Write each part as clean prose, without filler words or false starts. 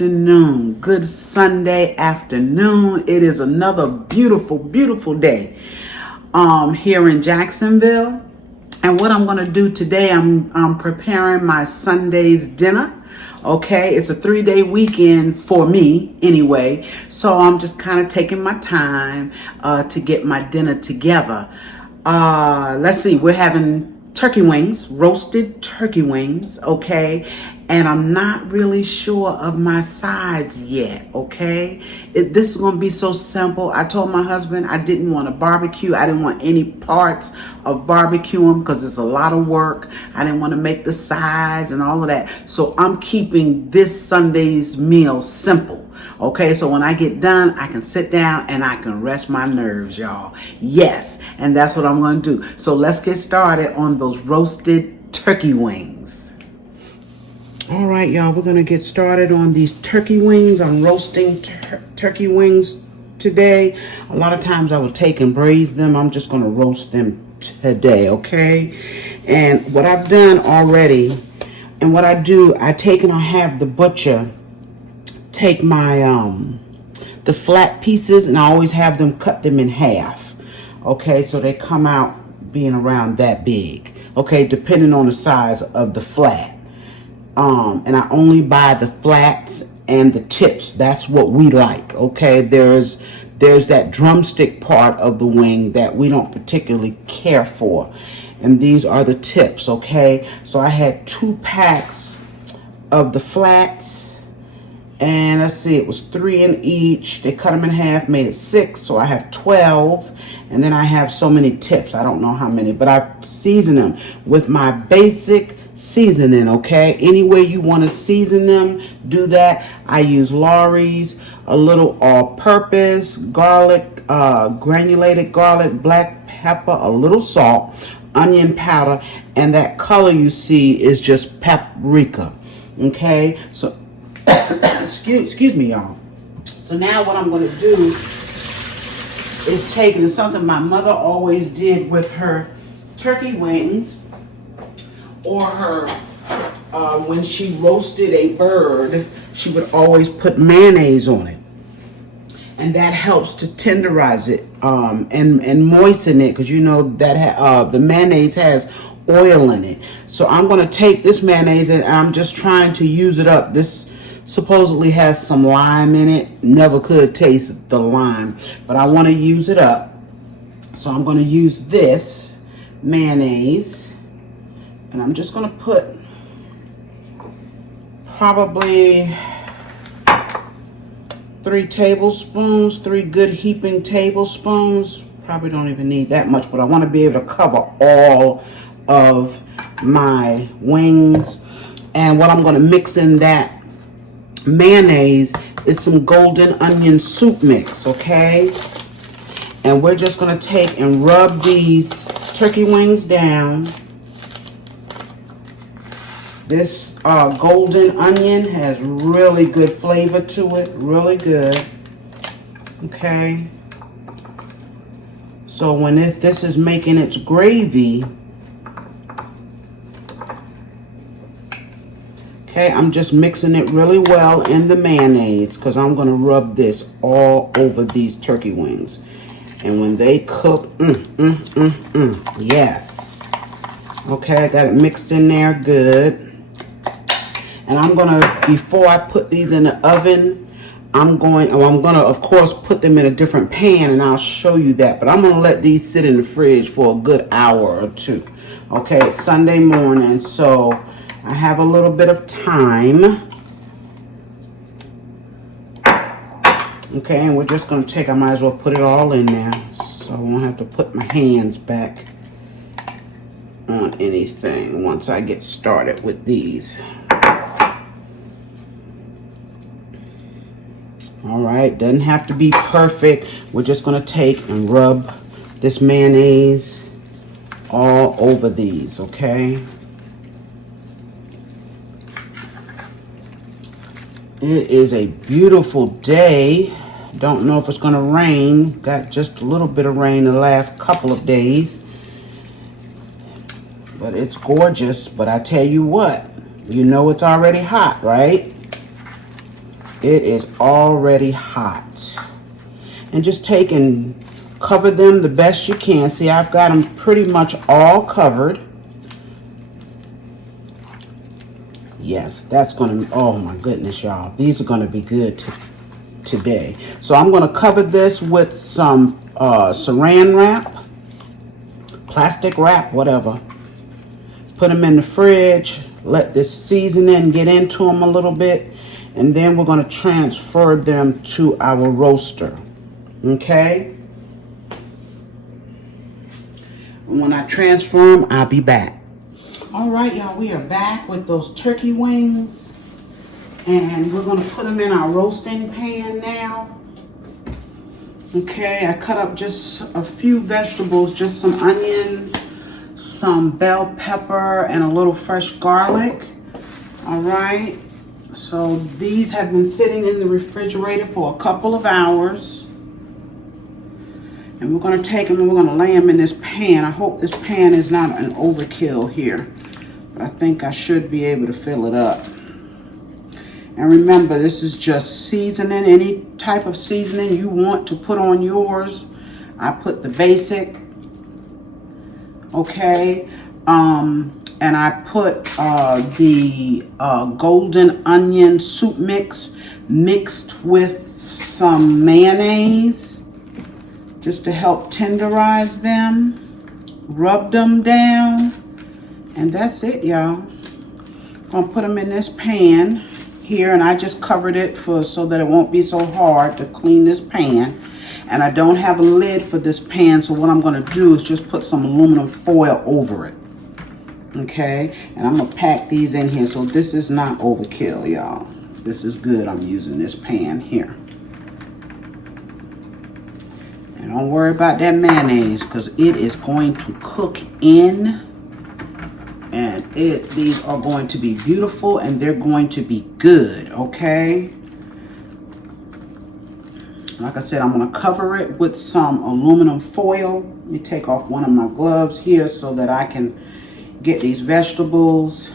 afternoon. Good Sunday afternoon. It is another beautiful, beautiful day here in Jacksonville. And what I'm going to do today, I'm preparing my Sunday's dinner. Okay, it's a 3-day weekend for me anyway. So I'm just kind of taking my time to get my dinner together. Let's see, we're having turkey wings, roasted turkey wings, okay? And I'm not really sure of my sides yet, okay? This is going to be so simple. I told my husband I didn't want to barbecue. I didn't want any parts of barbecuing because it's a lot of work. I didn't want to make the sides and all of that. So I'm keeping this Sunday's meal simple. Okay, so when I get done, I can sit down and I can rest my nerves, y'all. Yes, and that's what I'm going to do. So let's get started on those roasted turkey wings. All right, y'all, we're going to get started on these turkey wings. I'm roasting turkey wings today. A lot of times I will take and braise them. I'm just going to roast them today, okay? And what I've done already, and what I do, I take and I have the butcher take my the flat pieces, and I always have them cut them in half. Okay, so they come out being around that big. Okay, depending on the size of the flat. And I only buy the flats and the tips. That's what we like. Okay, there's that drumstick part of the wing that we don't particularly care for, and these are the tips. Okay, so I had 2 packs of the flats. And let's see, it was 3 in each. They cut them in half, made it 6, so I have 12. And then I have so many tips. I don't know how many, but I season them with my basic seasoning, okay? Any way you want to season them, do that. I use Lawry's, a little all-purpose, garlic, granulated garlic, black pepper, a little salt, onion powder, and that color you see is just paprika, okay? So excuse me, y'all. So now what I'm going to do is take, and it's something my mother always did with her turkey wings, or her when she roasted a bird, she would always put mayonnaise on it, and that helps to tenderize it and moisten it, because you know that the mayonnaise has oil in it. So I'm going to take this mayonnaise and I'm just trying to use it up. This supposedly has some lime in it. Never could taste the lime, but I want to use it up. So I'm going to use this mayonnaise, and I'm just going to put probably 3 tablespoons, 3 good heaping tablespoons. Probably don't even need that much, but I want to be able to cover all of my wings. And what I'm going to mix in that mayonnaise is some golden onion soup mix, okay? And we're just going to take and rub these turkey wings down. This golden onion has really good flavor to it, really good, okay? So when this is making its gravy, okay, I'm just mixing it really well in the mayonnaise, because I'm going to rub this all over these turkey wings. And when they cook, yes. Okay, I got it mixed in there good. And I'm going to, before I put these in the oven, I'm going to, of course, put them in a different pan, and I'll show you that. But I'm going to let these sit in the fridge for a good hour or 2. Okay, it's Sunday morning, so I have a little bit of time. Okay, and we're just going to take, I might as well put it all in there, so I won't have to put my hands back on anything once I get started with these. All right, doesn't have to be perfect. We're just going to take and rub this mayonnaise all over these, okay? It is a beautiful day. Don't know if it's going to rain. Got just a little bit of rain the last couple of days. But it's gorgeous. But I tell you what, you know it's already hot, right? It is already hot. And just take and cover them the best you can. See, I've got them pretty much all covered. Yes, that's going to, oh my goodness, y'all. These are going to be good today. So I'm going to cover this with some saran wrap, plastic wrap, whatever. Put them in the fridge. Let this seasoning get into them a little bit. And then we're going to transfer them to our roaster. Okay? And when I transfer them, I'll be back. All right, y'all, we are back with those turkey wings. And we're going to put them in our roasting pan now. Okay, I cut up just a few vegetables, just some onions, some bell pepper, and a little fresh garlic. All right, so these have been sitting in the refrigerator for a couple of hours. And we're going to take them and we're going to lay them in this pan. I hope this pan is not an overkill here, but I think I should be able to fill it up. And remember, this is just seasoning, any type of seasoning you want to put on yours. I put the basic, okay, and I put the golden onion soup mix mixed with some mayonnaise just to help tenderize them. Rub them down, and that's it, y'all. I'm gonna put them in this pan here, and I just covered it so that it won't be so hard to clean this pan. And I don't have a lid for this pan, so what I'm going to do is just put some aluminum foil over it. Okay, and I'm going to pack these in here, so this is not overkill, y'all. This is good. I'm using this pan here. And don't worry about that mayonnaise, because it is going to cook in. And these are going to be beautiful, and they're going to be good, okay? Like I said, I'm going to cover it with some aluminum foil. Let me take off one of my gloves here so that I can get these vegetables.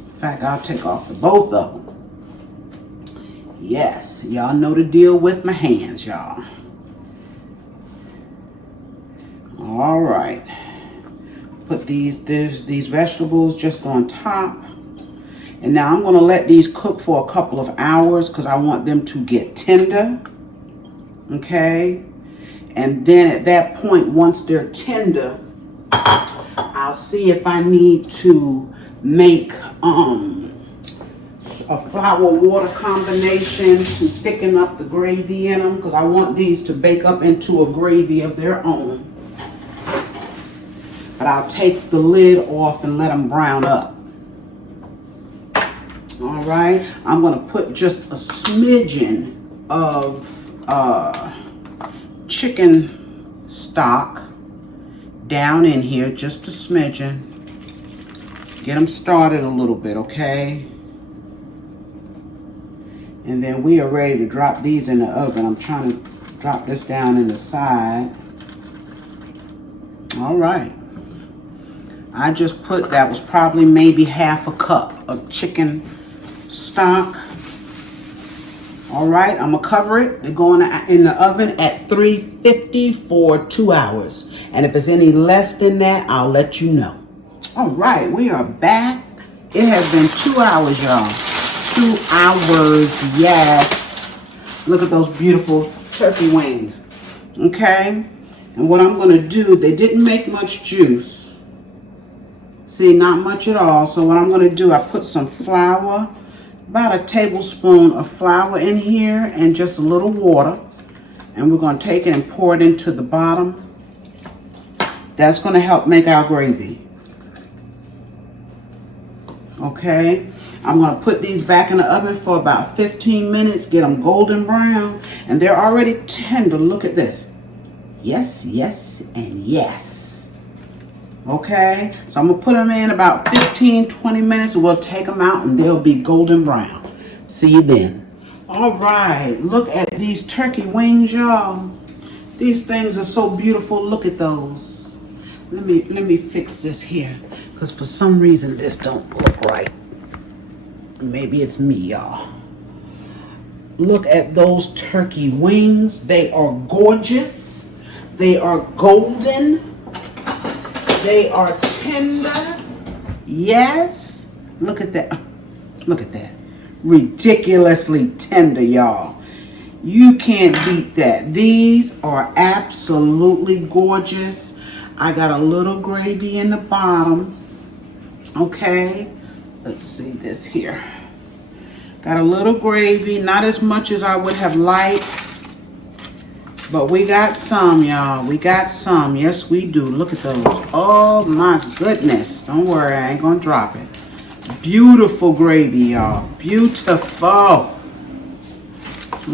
In fact, I'll take off both of them. Yes, y'all know the deal with my hands, y'all. All right, put these vegetables just on top. And now I'm going to let these cook for a couple of hours because I want them to get tender. Okay, and then at that point, once they're tender, I'll see if I need to make a flour water combination to thicken up the gravy in them, because I want these to bake up into a gravy of their own. But I'll take the lid off and let them brown up. All right, I'm going to put just a smidgen of chicken stock down in here, just a smidgen. Get them started a little bit, okay? And then we are ready to drop these in the oven. I'm trying to drop this down in the side. All right. I just put, that was probably maybe half a cup of chicken stock. All right, I'm gonna cover it. They're going in the oven at 350 for 2 hours. And if it's any less than that, I'll let you know. All right, we are back. It has been 2 hours, y'all. 2 hours, yes. Look at those beautiful turkey wings. Okay, and what I'm gonna do, they didn't make much juice. See, not much at all. So what I'm gonna do, I put some flour, about a tablespoon of flour in here, and just a little water. And we're going to take it and pour it into the bottom. That's going to help make our gravy. Okay. I'm going to put these back in the oven for about 15 minutes, get them golden brown, and they're already tender. Look at this. Yes, yes, and yes. Okay, so I'm gonna put them in about 15-20 minutes, and we'll take them out and they'll be golden brown. See you then. All right, look at these turkey wings, y'all. These things are so beautiful. Look at those. Let me fix this here, because for some reason this don't look right. Maybe it's me, y'all. Look at those turkey wings. They are gorgeous. They are golden. They are tender. Yes. Look at that. Look at that. Ridiculously tender, y'all. You can't beat that. These are absolutely gorgeous. I got a little gravy in the bottom. Okay. Let's see this here. Got a little gravy, not as much as I would have liked, but we got some, y'all. We got some. Yes, we do. Look at those. Oh, my goodness. Don't worry, I ain't gonna drop it. Beautiful gravy, y'all. Beautiful.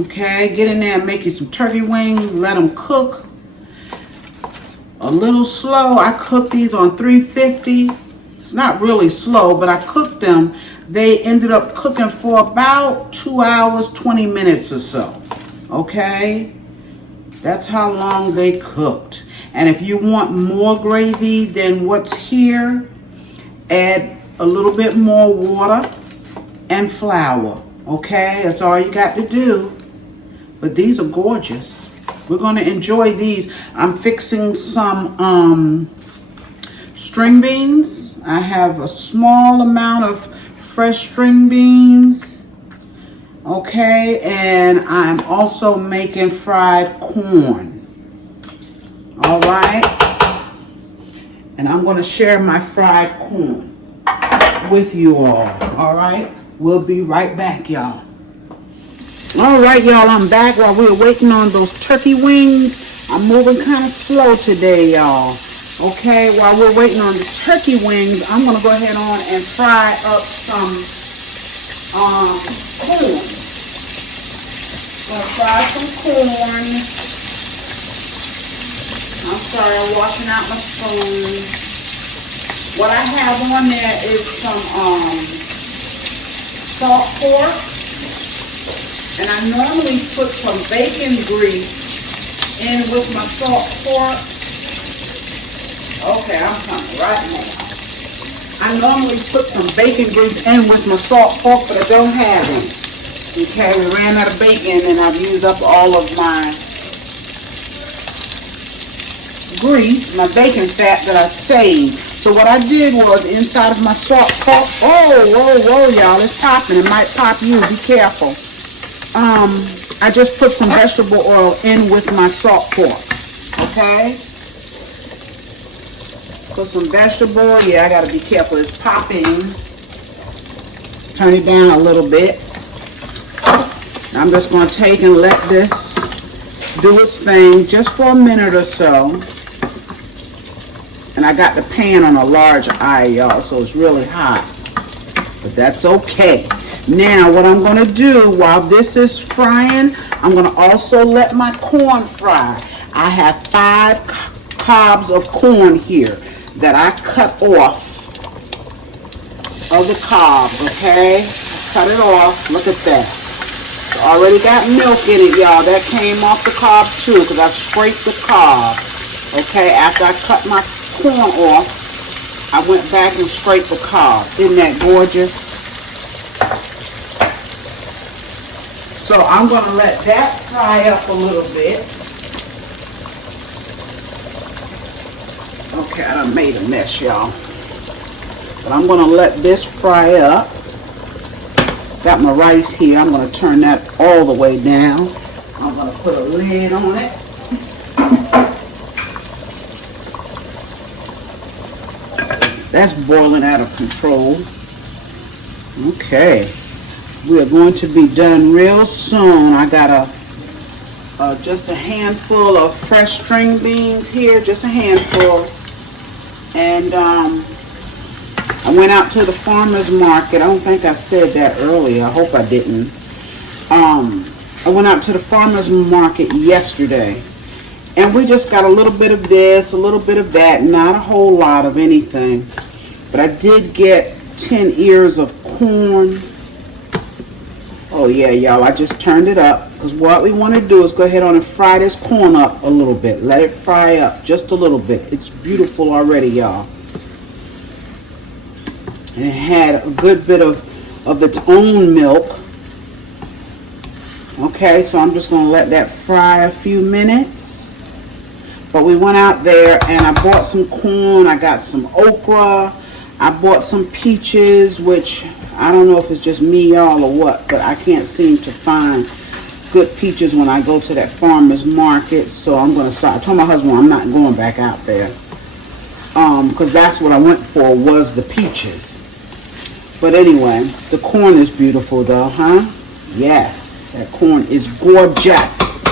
Okay, get in there and make you some turkey wings. Let them cook. A little slow. I cooked these on 350. It's not really slow, but I cooked them. They ended up cooking for about 2 hours, 20 minutes or so. Okay? That's how long they cooked. And if you want more gravy than what's here, add a little bit more water and flour. Okay? That's all you got to do. But these are gorgeous. We're going to enjoy these. I'm fixing some string beans. I have a small amount of fresh string beans. Okay, and I'm also making fried corn. All right. And I'm going to share my fried corn with you all. All right. We'll be right back, y'all. All right, y'all. I'm back while we're waiting on those turkey wings. I'm moving kind of slow today, y'all. Okay, while we're waiting on the turkey wings, I'm going to go ahead on and fry up some corn. I'm going to fry some corn. I'm sorry, I'm washing out my spoon. What I have on there is some salt pork. And I normally put some bacon grease in with my salt pork. Okay, I'm coming right now. I normally put some bacon grease in with my salt pork, but I don't have any. Okay, we ran out of bacon and I've used up all of my grease, my bacon fat that I saved. So what I did was inside of my salt pork, whoa, y'all, it's popping. It might pop you, be careful. I just put some vegetable oil in with my salt pork. Okay? Put some vegetable oil. Yeah, I gotta be careful. It's popping. Turn it down a little bit. I'm just gonna take and let this do its thing just for a minute or so. And I got the pan on a large eye, y'all, so it's really hot. But that's okay. Now, what I'm going to do while this is frying, I'm going to also let my corn fry. I have 5 cobs of corn here that I cut off of the cob, okay? Cut it off. Look at that. It's already got milk in it, y'all. That came off the cob, too, because I scraped the cob. Okay, after I cut my corn off, I went back and scraped the cob. Isn't that gorgeous? So I'm going to let that fry up a little bit. Okay, I done made a mess, y'all. But I'm going to let this fry up. Got my rice here. I'm going to turn that all the way down. I'm going to put a lid on it. That's boiling out of control. Okay. We are going to be done real soon. I got just a handful of fresh string beans here, just a handful. And I went out to the farmer's market. I don't think I said that earlier. I hope I didn't. I went out to the farmer's market yesterday. And we just got a little bit of this, a little bit of that, not a whole lot of anything. But I did get 10 ears of corn. Oh yeah, y'all, I just turned it up because what we want to do is go ahead on and fry this corn up a little bit. Let it fry up just a little bit. It's beautiful already, y'all. And it had a good bit of of its own milk. Okay, so I'm just going to let that fry a few minutes. But we went out there and I bought some corn. I got some okra. I bought some peaches, which I don't know if it's just me, y'all, or what, but I can't seem to find good peaches when I go to that farmer's market. So I'm going to start. I told my husband I'm not going back out there. Because that's what I went for, was the peaches. But anyway, the corn is beautiful though, huh? Yes. That corn is gorgeous.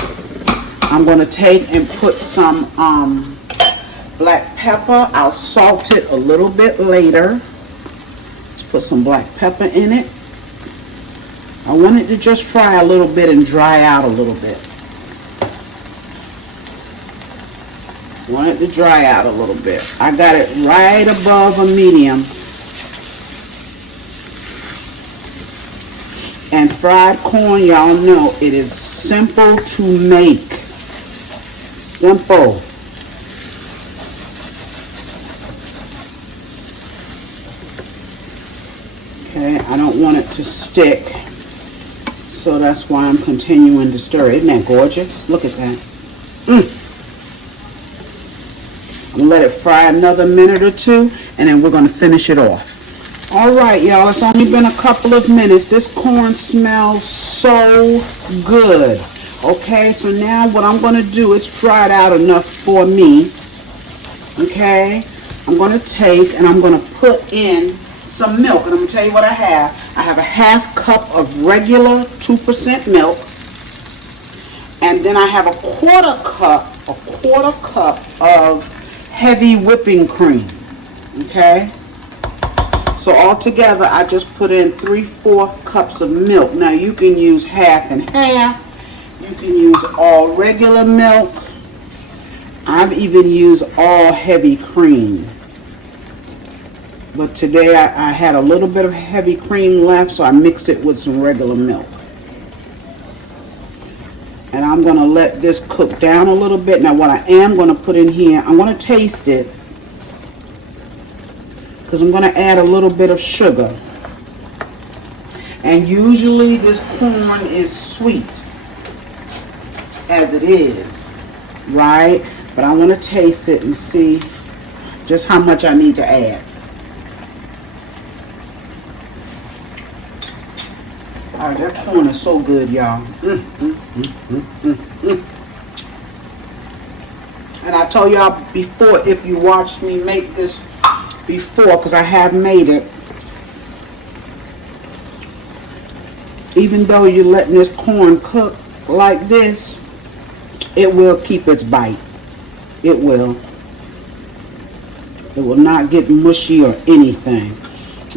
I'm going to take and put some black pepper. I'll salt it a little bit later. Let's put some black pepper in it. I want it to just fry a little bit and dry out a little bit. Want it to dry out a little bit. I got it right above a medium. And fried corn, y'all know, it is simple to make. Simple. Okay, I don't want it to stick. So that's why I'm continuing to stir it. Isn't that gorgeous? Look at that. I'm going to let it fry another minute or two, and then we're going to finish it off. Alright, y'all, it's only been a couple of minutes. This corn smells so good. Okay, so now what I'm going to do is dry it out enough for me. Okay, I'm going to take and I'm going to put in some milk. And I'm going to tell you what I have. I have a half cup of regular 2% milk. And then I have a quarter cup of heavy whipping cream. Okay. So altogether, I just put in 3/4 cups of milk. Now you can use half and half. You can use all regular milk. I've even used all heavy cream. But today I had a little bit of heavy cream left, so I mixed it with some regular milk. And I'm going to let this cook down a little bit. Now what I am going to put in here, I'm going to taste it. Because I'm going to add a little bit of sugar. And usually this corn is sweet as it is, right? But I want to taste it and see just how much I need to add. All right, that corn is so good, y'all. And I told y'all before, if you watched me make this before, because I have made it, even though you're letting this corn cook like this, it will keep its bite. It will. It will not get mushy or anything.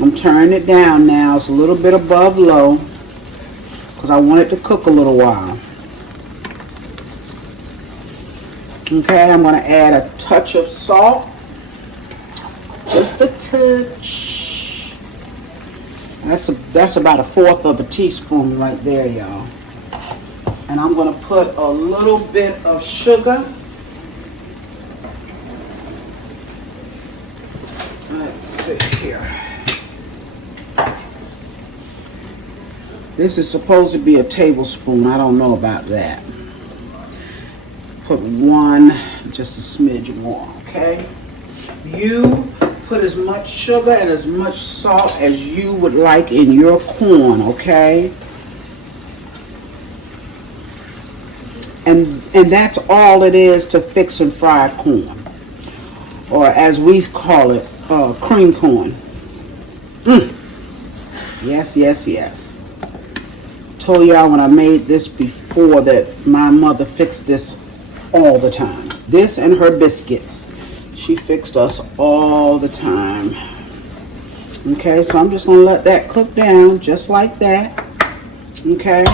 I'm turning it down now. It's a little bit above low because I want it to cook a little while. Okay, I'm going to add a touch of salt. Just a touch. That's about 1/4 of a teaspoon right there, y'all. And I'm going to put a little bit of sugar. Let's see here. This is supposed to be a tablespoon. I don't know about that. Put one, just a smidge more, okay? You put as much sugar and as much salt as you would like in your corn, okay? And that's all it is to fixing fried corn, or as we call it, cream corn. Yes, yes, yes. Told y'all when I made this before that my mother fixed this all the time. This and her biscuits. She fixed us all the time. Okay, so I'm just going to let that cook down just like that. Okay,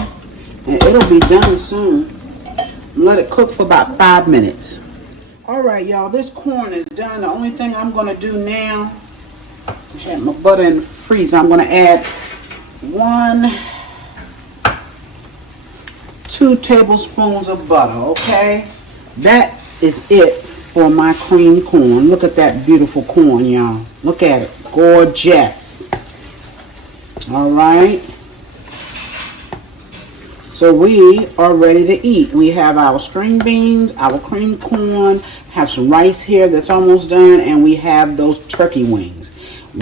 and it'll be done soon. Let it cook for about 5 minutes. Alright, y'all, this corn is done. The only thing I'm going to do now, I had my butter in the freezer. I'm going to add 2 tablespoons of butter, okay? That is it for my cream corn. Look at that beautiful corn, y'all. Look at it. Gorgeous. All right. So we are ready to eat. We have our string beans, our cream corn, have some rice here that's almost done, and we have those turkey wings.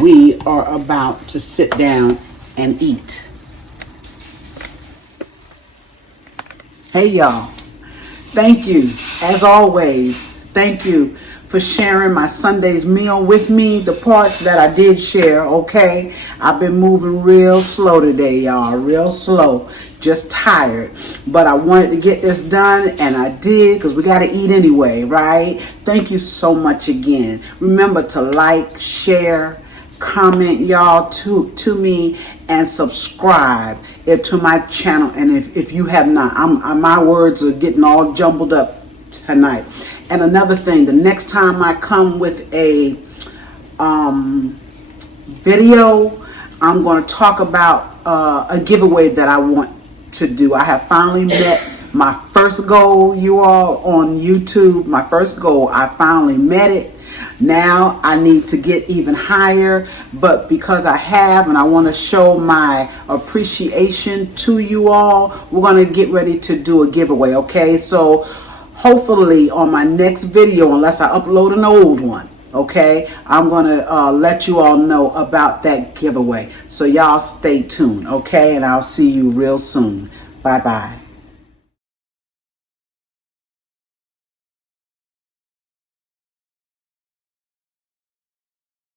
We are about to sit down and eat. Hey y'all, thank you, as always, thank you for sharing my Sunday's meal with me, the parts that I did share, okay? I've been moving real slow today, y'all, real slow, just tired. But I wanted to get this done, and I did, because we got to eat anyway, right? Thank you so much again. Remember to like, share, comment, y'all, to me, and subscribe to my channel. And if you have not, my words are getting all jumbled up tonight. And another thing, the next time I come with a video, I'm going to talk about a giveaway that I want to do. I have finally met my first goal, you all, on YouTube. My first goal, I finally met it. Now I need to get even higher, but because I have, and I want to show my appreciation to you all, we're going to get ready to do a giveaway, okay? So hopefully on my next video, unless I upload an old one, okay, I'm going to let you all know about that giveaway. So y'all stay tuned, okay? And I'll see you real soon. Bye-bye.